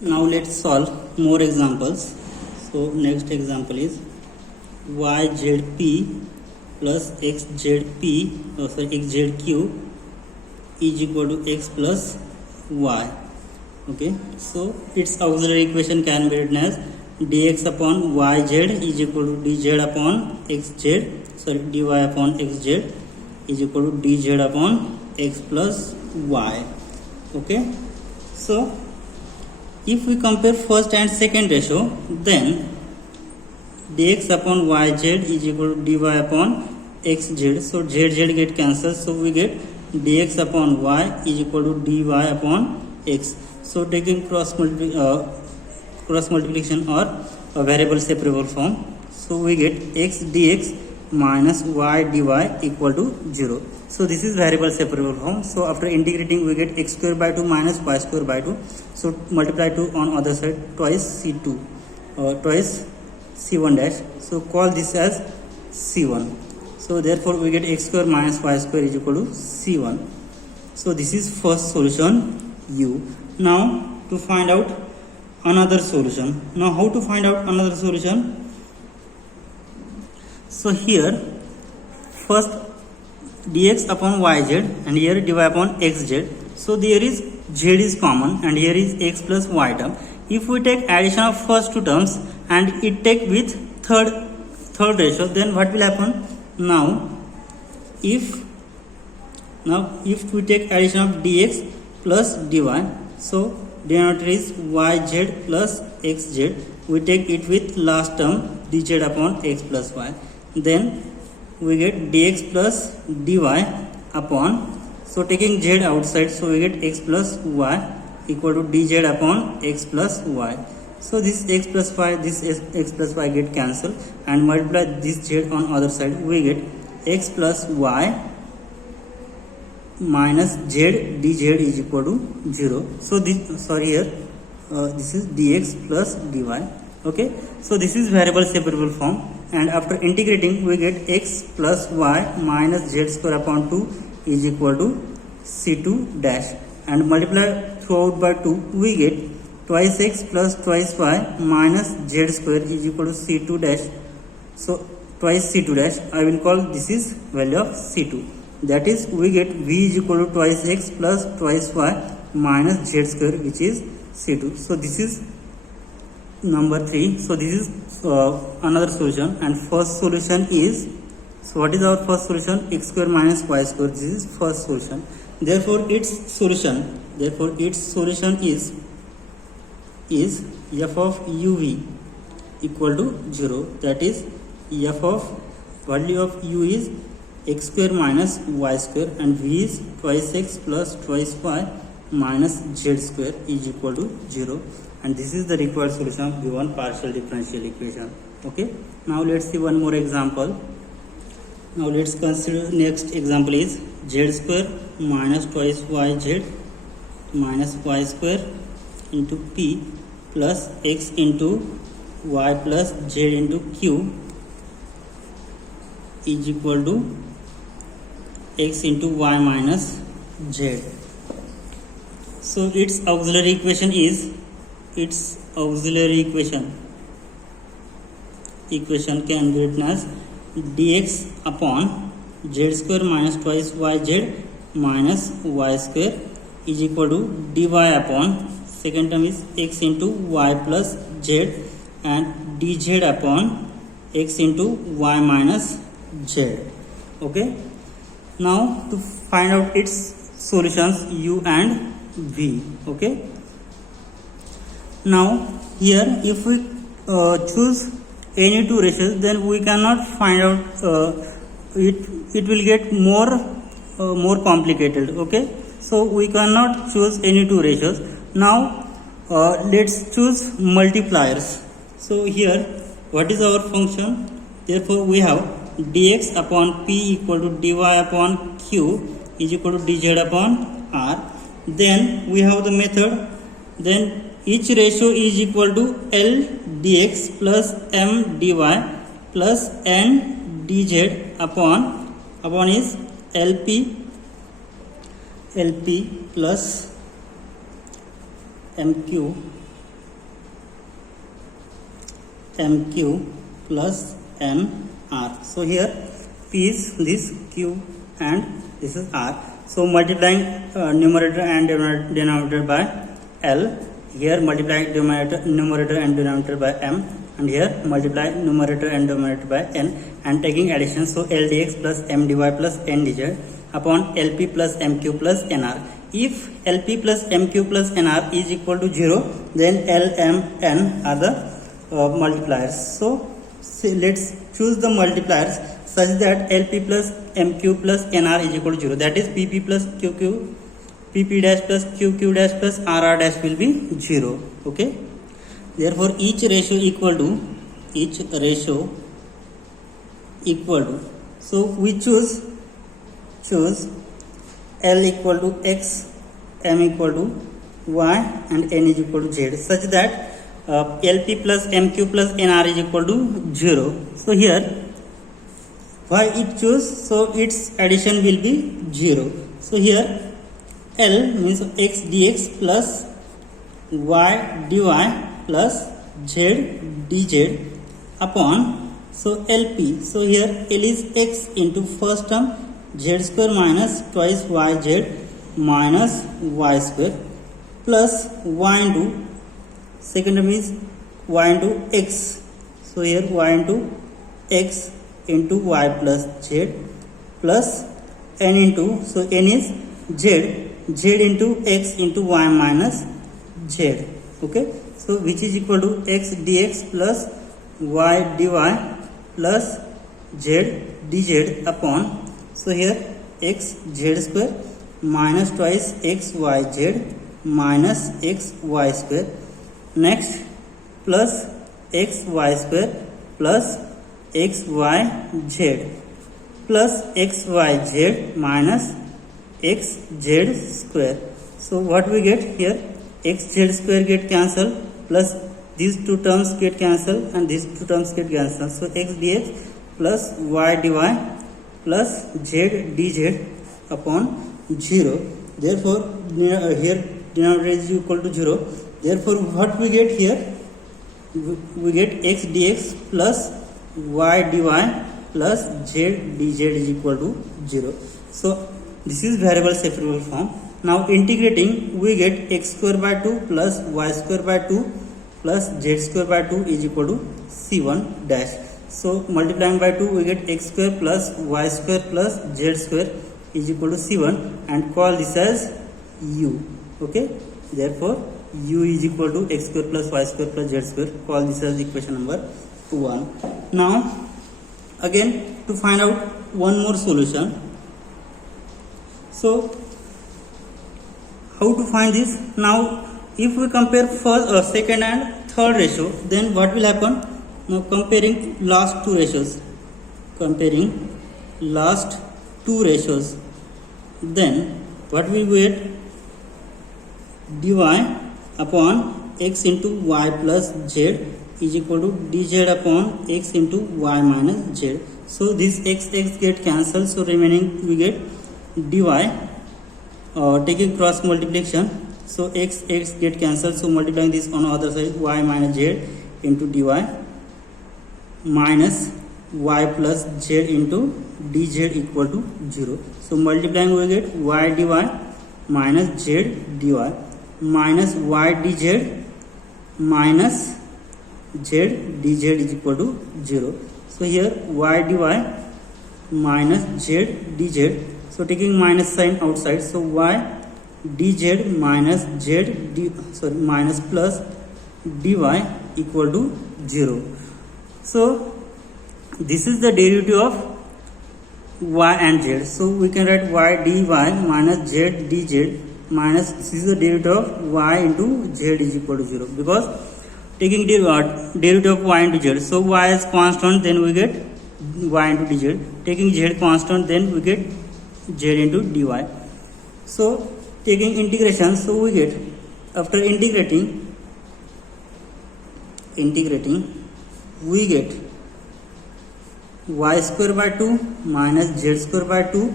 Now let's solve more examples. So next example is yzp plus xzq is equal to x plus y. Okay, so its auxiliary equation can be written as dx upon yz is equal to dz upon xz, dy upon xz is equal to dz upon x plus y. Okay, so if we compare first and second ratio, then dx upon yz is equal to dy upon xz. So zz get cancelled. So we get dx upon y is equal to dy upon x. So taking cross multiplication or a variable separable form. So we get x dx minus y dy equal to 0. So this is variable separable form. So after integrating we get x square by 2 minus y square by 2. So multiply 2 on other side, twice c2, twice c1 dash. So call this as c1. So therefore we get x square minus y square is equal to c1. So this is first solution u. Now to find out another solution. Now how to find out another solution? So here first dx upon yz and here dy upon xz. So there is z is common and here is x plus y term. If we take addition of first two terms and it take with third ratio, then what will happen? Now if we take addition of dx plus dy, so denominator is yz plus xz. We take it with last term dz upon x plus y. Then we get dx plus dy upon, so taking z outside, so we get x plus y equal to dz upon x plus y. So this x plus y, this x plus y get cancelled and multiply this z on other side, we get x plus y minus z dz is equal to 0. So this this is dx plus dy. Okay, so this is variable separable form, and after integrating we get x plus y minus z square upon 2 is equal to c2 dash, and multiply throughout by 2 we get twice x plus twice y minus z square is equal to c2 dash. So twice c2 dash, I will call this is value of c2. That is we get v is equal to twice x plus twice y minus z square, which is c2. So this is number 3. So this is another solution, and first solution is, so what is our first solution? X square minus y square. This is first solution. Therefore its solution is f of uv equal to 0. That is f of value of u is x square minus y square and v is twice x plus twice y minus z square is equal to 0. And this is the required solution of given partial differential equation. Okay, now let's see one more example. Now let's consider next example is z square minus twice yz minus y square into p plus x into y plus z into q is equal to x into y minus z. So its auxiliary equation can be written as dx upon z square minus twice yz minus y square is equal to dy upon, second term is x into y plus z, and dz upon x into y minus z. Okay, now to find out its solutions u and v. Okay, now here if we choose any two ratios, then we cannot find out it will get more complicated. Okay, so we cannot choose any two ratios. Now let's choose multipliers. So here what is our function? Therefore we have dx upon p equal to dy upon q is equal to dz upon r. Then we have the method, then each ratio is equal to L dx plus M dy plus N dz upon is LP plus MQ mq plus nr. So here p is this q and this is r. So multiplying numerator and denominator by L, here multiply numerator and denominator by m, and here multiply numerator and denominator by n, and taking addition, so L dx plus m dy plus n dz upon Lp plus mq plus nr. If Lp plus mq plus nr is equal to 0, then L, m, n are the multipliers. So let's choose the multipliers such that Lp plus mq plus nr is equal to 0. That is pp plus qq, pp dash plus qq dash plus rr dash will be 0. Okay. Therefore, each ratio equal to. So we choose L equal to x, m equal to y, and n is equal to z, such that Lp plus mq plus nr is equal to 0. So here, why it choose? So its addition will be 0. So here L means x dx plus y dy plus z dz upon, so Lp. So here L is x into first term z square minus twice yz minus y square plus y into second term is y into x. So here y into x into y plus z plus n into, so n is z into x into y minus z. Okay, so which is equal to x dx plus y dy plus z dz upon, so here x z square minus twice x y z minus x y square, next plus x y square plus x y z plus x y z minus x z square. So what we get here, x z square get cancelled, plus these two terms get cancelled and these two terms get cancelled. So x dx plus y dy plus z dz upon 0. Therefore here denominator is equal to 0. Therefore what we get here, we get x dx plus y dy plus z dz is equal to 0. So this is variable separable form. Now integrating, we get x square by 2 plus y square by 2 plus z square by 2 is equal to c1 dash. So multiplying by 2, we get x square plus y square plus z square is equal to c1, and call this as u. Okay, therefore u is equal to x square plus y square plus z square. Call this as equation number 1. Now again, to find out one more solution. So how to find this? Now if we compare first, second and third ratio, then what will happen? Now comparing last two ratios, then what we get, dy upon x into y plus z is equal to dz upon x into y minus z. So this x get cancelled, so remaining we get dy, taking cross multiplication, so x get cancelled, so multiplying this on the other side, y minus z into dy minus y plus z into dz equal to 0. So multiplying we get y dy minus z dy minus y dz minus z dz is equal to 0. So here y dy minus z dz, so taking minus sign outside, so y dz minus minus plus dy equal to 0. So this is the derivative of y and z. So we can write y dy minus z dz minus, this is the derivative of y into z is equal to 0, because taking derivative of y into z, so y is constant, then we get y into dz, taking z constant, then we get z into dy. So taking integration, so we get, after integrating we get y square by 2 minus z square by 2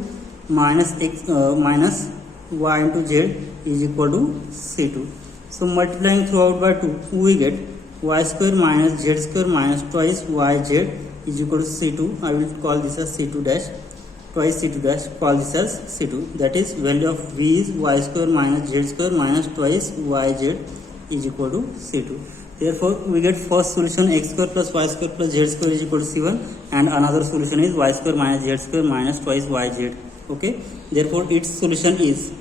minus x minus y into z is equal to c2. So multiplying throughout by 2, we get y square minus z square minus twice yz is equal to C2. I will call this as C2 dash, twice C2 dash, call this as C2. That is, value of v is y square minus z square minus twice yz is equal to C2. Therefore, we get first solution x square plus y square plus z square is equal to C1, and another solution is y square minus z square minus twice yz. Okay. Therefore, its solution is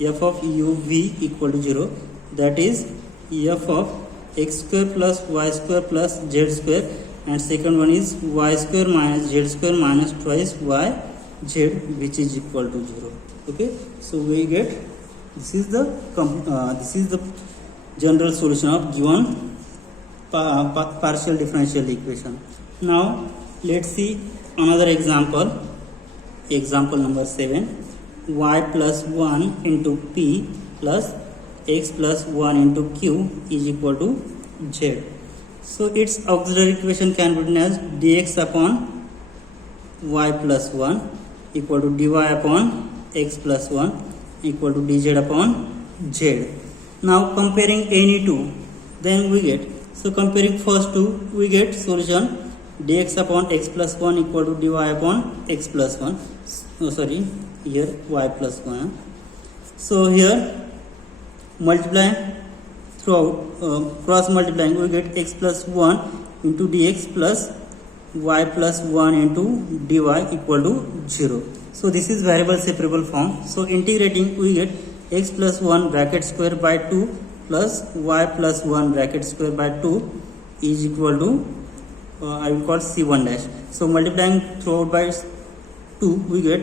f of uv equal to 0. That is, f of x square plus y square plus z square, and second one is y square minus z square minus twice yz, which is equal to 0. Okay. So we get this is the general solution of given partial differential equation. Now let's see another example. Example number 7. Y plus 1 into p plus x plus 1 into q is equal to z. So its auxiliary equation can be written as dx upon y plus 1 equal to dy upon x plus 1 equal to dz upon z. Now comparing any two, then we get, so comparing first two, we get solution dx upon x plus 1 equal to dy upon x plus 1. Oh, sorry, here y plus 1. So here multiplying throughout, cross multiplying, we get x plus 1 into dx plus y plus 1 into dy equal to 0. So this is variable separable form. So integrating, we get x plus 1 bracket square by 2 plus y plus 1 bracket square by 2 is equal to I will call C1 dash. So multiplying throughout by 2, we get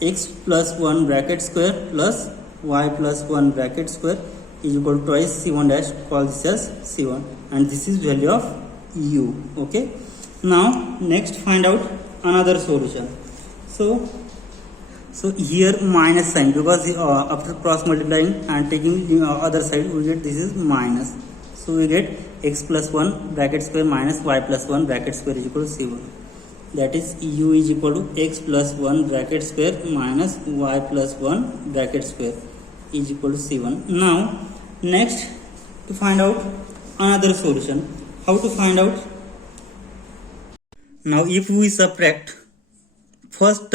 x plus 1 bracket square plus y plus 1 bracket square is equal to twice C1 dash, call this as C1, and this is value of u. Okay. Now next find out another solution. So here minus sign, because after cross multiplying and taking the other side, we get this is minus. So we get x plus 1 bracket square minus y plus 1 bracket square is equal to C1. That is, u is equal to x plus 1 bracket square minus y plus 1 bracket square is equal to C1. Now next, to find out another solution. How to find out? Now if we subtract first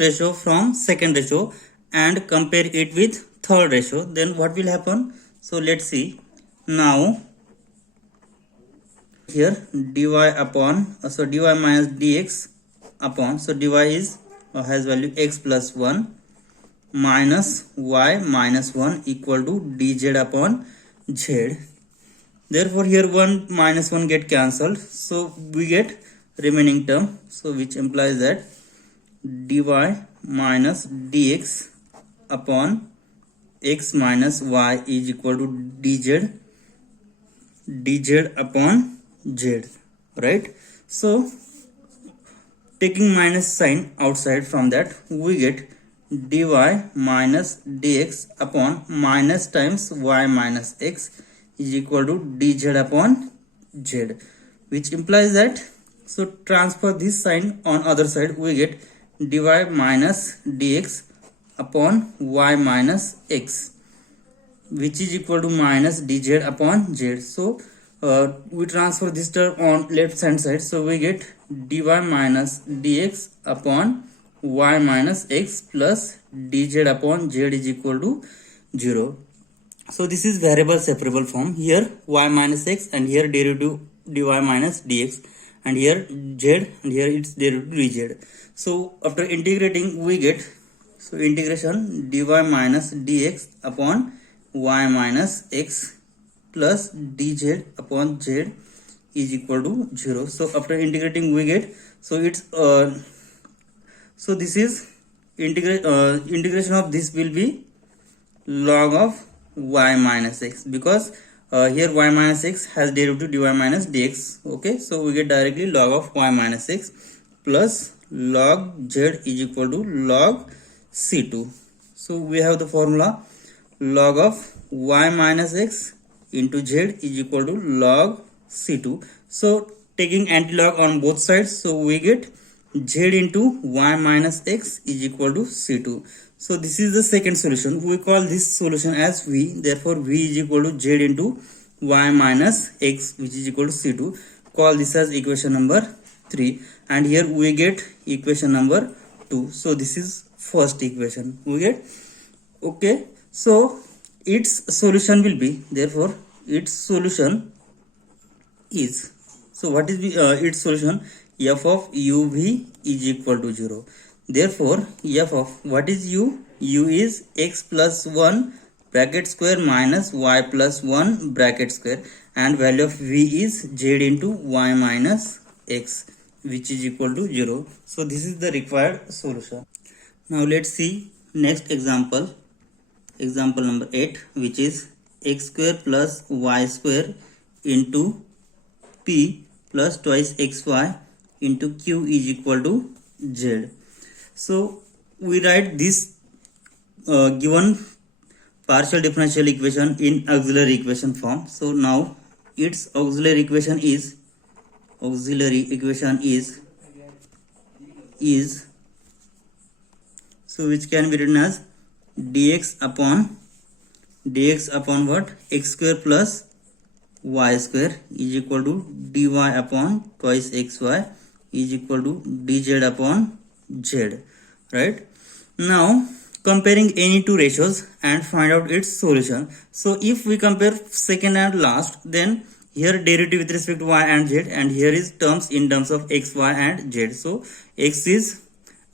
ratio from second ratio and compare it with third ratio, then what will happen? So let's see. Now here dy upon, so dy minus dx upon, so dy is has value x plus 1 minus y minus 1 equal to dz upon z. Therefore here 1 minus 1 get cancelled, so we get remaining term, so which implies that dy minus dx upon x minus y is equal to dz upon z, right? So taking minus sign outside from that, we get dy minus dx upon minus times y minus x is equal to dz upon z, which implies that, so transfer this sign on other side, we get dy minus dx upon y minus x, which is equal to minus dz upon z. So we transfer this term on left hand side, so we get dy minus dx upon y minus x plus dz upon z is equal to 0. So this is variable separable form. Here y minus x, and here derivative dy minus dx, and here z, and here its derivative dz. So after integrating, we get, so integration dy minus dx upon y minus x plus dz upon z is equal to 0. So after integrating, we get, so it's so this is integration of this will be log of y minus x, because here y minus x has derivative dy minus dx. Okay, so we get directly log of y minus x plus log z is equal to log c2. So we have the formula log of y minus x into z is equal to log c2. So taking antilog on both sides, so we get z into y minus x is equal to c2. So this is the second solution. We call this solution as V. Therefore, V is equal to Z into Y minus X, which is equal to C2. Call this as equation number 3. And here we get equation number 2. So this is first equation. We get, okay. So its solution will be, therefore, its solution is, so what is its solution? F of uv is equal to 0. Therefore, f of what is u? U is x plus 1 bracket square minus y plus 1 bracket square, and value of v is z into y minus x, which is equal to 0. So this is the required solution. Now let's see next example. Example number 8, which is x square plus y square into p plus twice xy into q is equal to z. So we write this given partial differential equation in auxiliary equation form. So now its auxiliary equation is so which can be written as dx upon what? X square plus y square is equal to dy upon twice xy is equal to dz upon z, right? Now comparing any two ratios and find out its solution. So if we compare second and last, then here derivative with respect to y and z, and here is terms in terms of x, y and z. So x is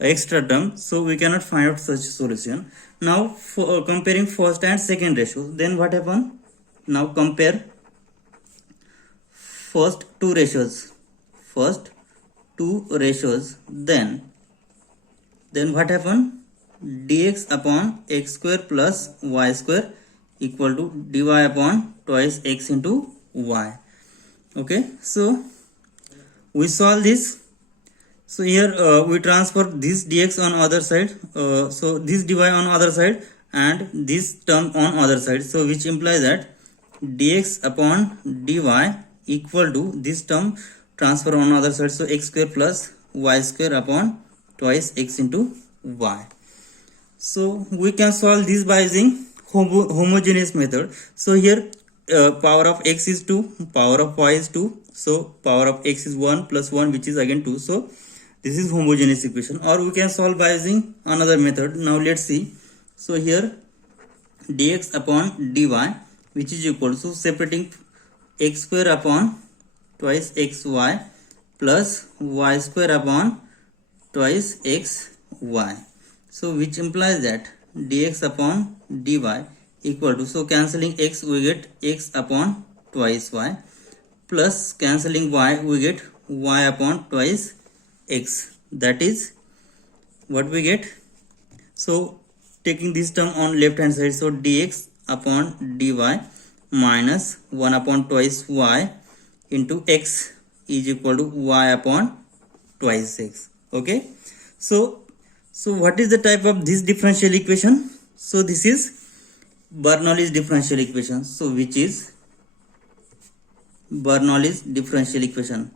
extra term, so we cannot find out such solution. Now for comparing first and second ratio, then what happen? Now compare first two ratios, then what happen? Dx upon x square plus y square equal to dy upon twice x into y. Okay, so we solve this. So here we transfer this dx on other side, so this dy on other side and this term on other side, so which implies that dx upon dy equal to this term transfer on other side, so x square plus y square upon twice x into y. So we can solve this by using homogeneous method. So here power of x is 2, power of y is 2, so power of x is 1 plus 1, which is again 2. So this is homogeneous equation. Or we can solve by using another method. Now let's see. So here dx upon dy, which is equal to separating x square upon twice xy plus y square upon twice xy. So which implies that dx upon dy equal to, so cancelling x we get x upon twice y, plus cancelling y we get y upon twice x. That is what we get. So taking this term on left hand side, so dx upon dy minus 1 upon twice y into x is equal to y upon twice x. Okay, so what is the type of this differential equation? So this is Bernoulli's differential equation. So which is Bernoulli's differential equation,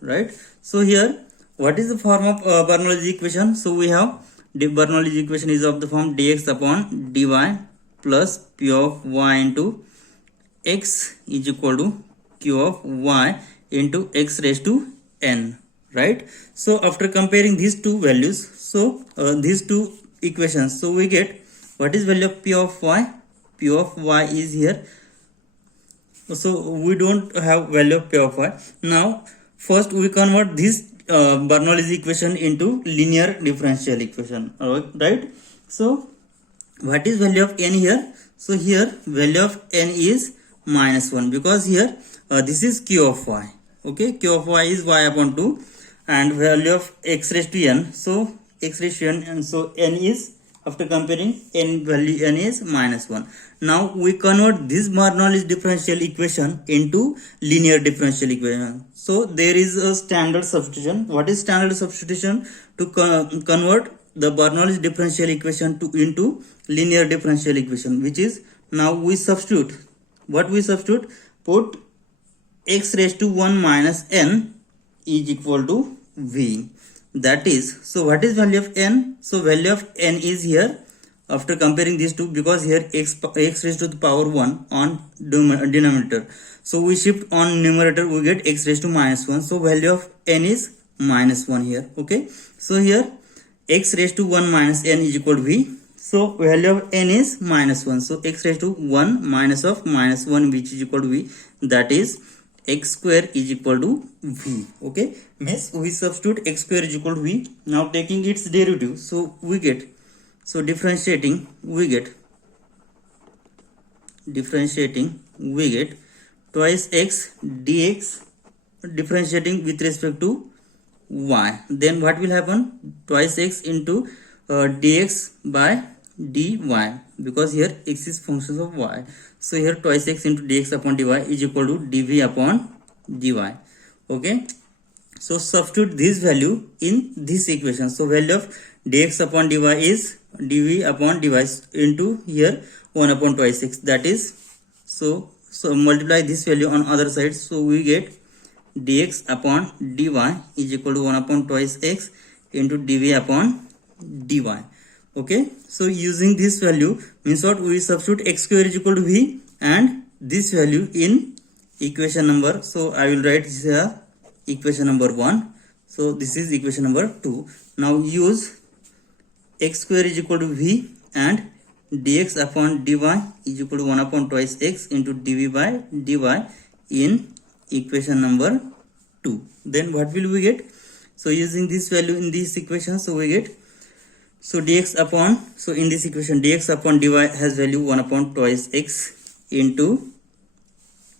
right? So here what is the form of Bernoulli's equation? So we have the Bernoulli's equation is of the form dx upon dy plus p of y into x is equal to q of y into x raised to n, right? So after comparing these two values, so these two equations, so we get what is value of p of y? P of y is here, so we don't have value of p of y. Now first we convert this Bernoulli's equation into linear differential equation, right? So what is value of n here? So here value of n is minus 1, because here this is q of y. Okay, q of y is y upon 2 and value of x raised to n, so x raised to n, and so n is, after comparing n value, n is minus 1. Now we convert this Bernoulli's differential equation into linear differential equation. So there is a standard substitution. What is standard substitution? To convert the Bernoulli's differential equation into linear differential equation, which is, now we substitute. What we substitute? Put x raised to 1 minus n is equal to v. that is, so what is value of n? So value of n is here after comparing these two, because here x raised to the power 1 on denominator, so we shift on numerator, we get x raised to minus 1, so value of n is minus 1 here. Okay, so here x raised to 1 minus n is equal to v, so value of n is minus 1, so x raised to 1 minus of minus 1 which is equal to v, that is x square is equal to v. Okay, means we substitute x square is equal to v. Now taking its derivative, so we get, so differentiating we get twice x dx, differentiating with respect to y, then what will happen, twice x into dx by dy, because here x is functions of y, so here twice x into dx upon dy is equal to dv upon dy. Okay, so substitute this value in this equation, so value of dx upon dy is dv upon dy into here 1 upon twice x, that is, so multiply this value on other side, so we get dx upon dy is equal to 1 upon twice x into dv upon dy. Okay, so using this value means what, we substitute x square is equal to v and this value in equation number, so I will write this here equation number 1, so this is equation number 2. Now use x square is equal to v and dx upon dy is equal to 1 upon twice x into dv by dy in equation number 2. Then what will we get, so using this value in this equation, so we get, so dx upon, so in this equation dx upon dy has value 1 upon twice x into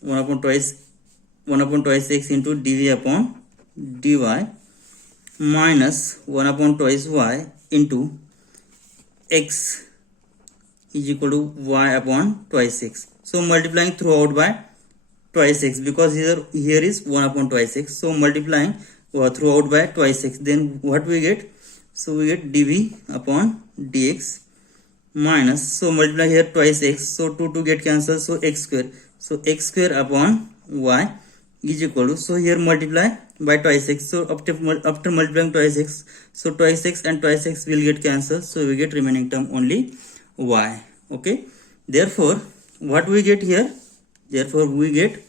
1 upon twice x into dv upon dy minus 1 upon twice y into x is equal to y upon twice x, so multiplying throughout by twice x, because here is 1 upon twice x, so multiplying throughout by twice x, then what we get, so we get dv upon dx minus, so multiply here twice x, so 2 get cancelled, so x square upon y is equal to, so here multiply by twice x, so after multiplying twice x, so twice x and twice x will get cancelled, so we get remaining term only y. Okay, therefore what we get here, therefore we get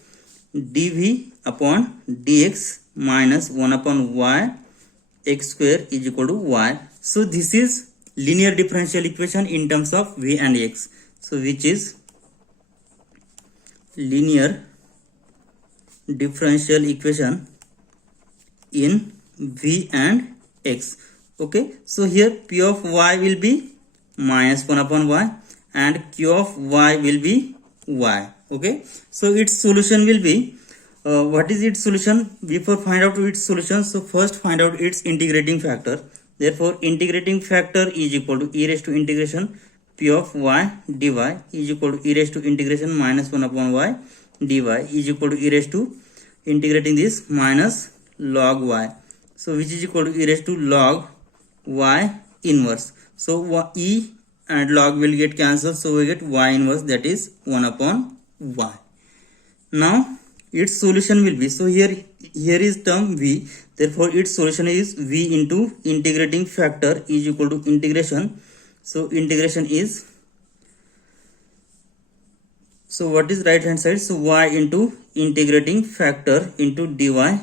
dv upon dx minus 1 upon y x square is equal to y. So this is linear differential equation in terms of v and x, so which is linear differential equation in v and x. Okay, so here p of y will be minus 1 upon y and q of y will be y. Okay, so its solution will be, what is its solution? Before find out its solution, so first find out its integrating factor. Therefore integrating factor is equal to e raised to integration p of y dy is equal to e raised to integration minus 1 upon y dy is equal to e raised to integrating this minus log y, so which is equal to e raised to log y inverse, so e and log will get cancelled, so we get y inverse, that is 1 upon y. Now its solution will be, so here is term v, therefore its solution is v into integrating factor is equal to integration, so integration is, so what is right hand side, so y into integrating factor into dy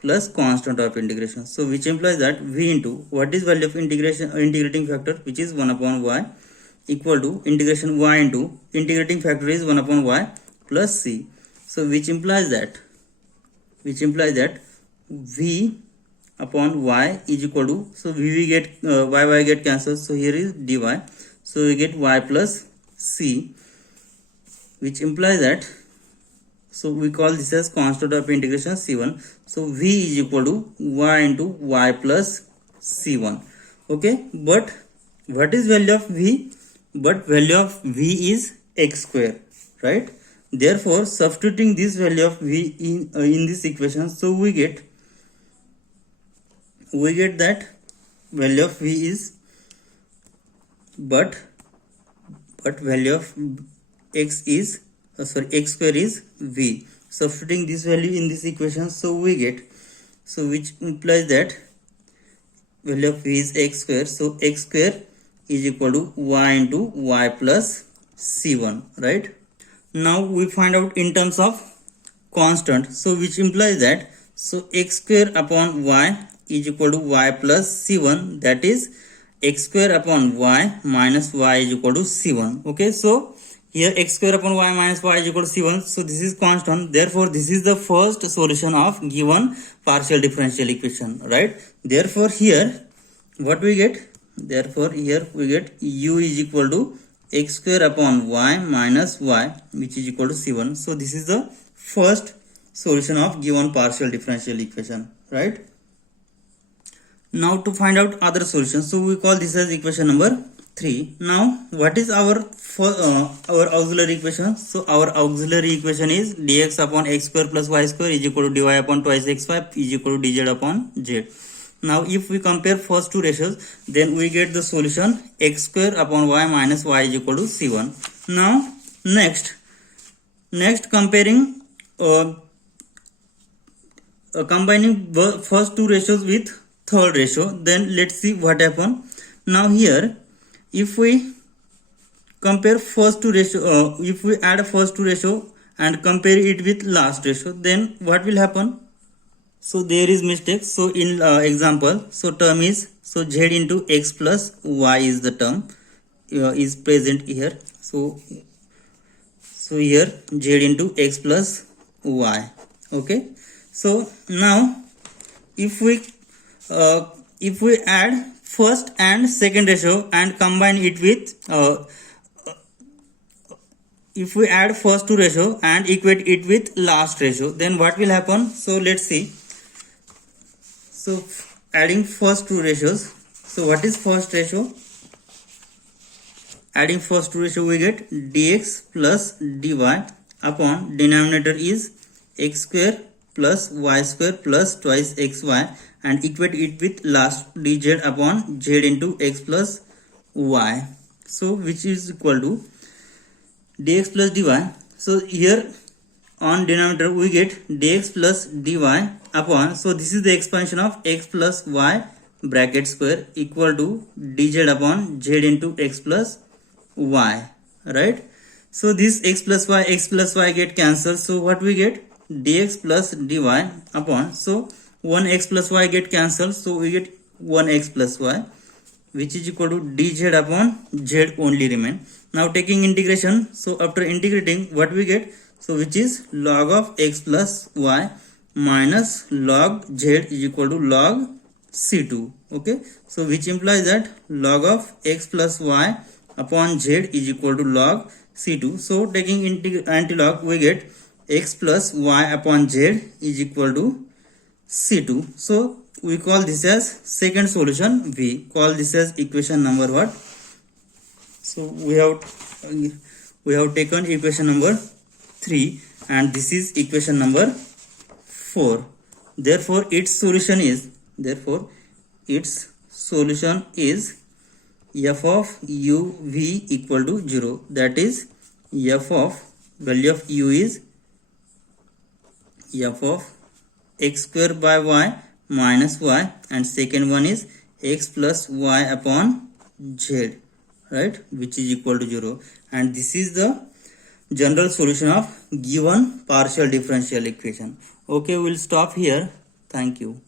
plus constant of integration, so which implies that v into, what is value of integrating factor, which is 1 upon y equal to integration y into integrating factor is 1 upon y plus c, so which implies that v upon y is equal to, so v get y get cancelled, so here is dy, so we get y plus c, which implies that, so we call this as constant of integration c1, so v is equal to y into y plus c1. Okay, but what is value of v? But value of v is x square, right? Therefore substituting this value of v in this equation, so we get that value of v is, but value of x is, x square is v. Substituting this value in this equation, so we get, so which implies that value of v is x square, so x square is equal to y into y plus c1, right? Now we find out in terms of constant, so which implies that so x square upon y is equal to y plus c1, that is x square upon y minus y is equal to c1. Okay, so here x square upon y minus y is equal to c1, so this is constant, therefore this is the first solution of given partial differential equation, right? Therefore here what we get, therefore here we get u is equal to x square upon y minus y, which is equal to c1. So this is the first solution of given partial differential equation, right? Now to find out other solutions, so we call this as equation number 3. Now what is our auxiliary equation? So our auxiliary equation is dx upon x square plus y square is equal to dy upon twice xy is equal to dz upon z. Now if we compare first two ratios, then we get the solution x square upon y minus y is equal to c1. Now next comparing combining first two ratios with third ratio, then let's see what happen. Now here if we compare first two ratio, if we add first two ratio and compare it with last ratio, then what will happen? So there is mistake. So in example, so term is, so z into x plus y is the term is present here. So here z into x plus y. Okay, so now if we add first and second ratio and combine it with if we add first two ratio and equate it with last ratio, then what will happen? So let's see. So adding first two ratios, so what is first ratio? Adding first two ratio, we get dx plus dy upon denominator is x square plus y square plus twice xy, and equate it with last dz upon z into x plus y, so which is equal to dx plus dy. So here on denominator we get dx plus dy upon, so this is the expansion of x plus y bracket square equal to dz upon z into x plus y, right? So this x plus y get cancelled, so what we get? Dx plus dy upon, so 1x plus y get cancelled, so we get 1x plus y, which is equal to dz upon z only remain. Now taking integration, so after integrating what we get? So which is log of x plus y minus log z is equal to log c2. Okay, so which implies that log of x plus y upon z is equal to log c2. So taking anti-log, we get x plus y upon z is equal to c2. So we call this as second solution. We call this as equation number what? So we have taken equation number 3, and this is equation number 4. Therefore its solution is f of u v equal to 0, that is f of value of u is f of x square by y minus y, and second one is x plus y upon z, right, which is equal to 0, and this is the general solution of given partial differential equation. Okay, we'll stop here. Thank you.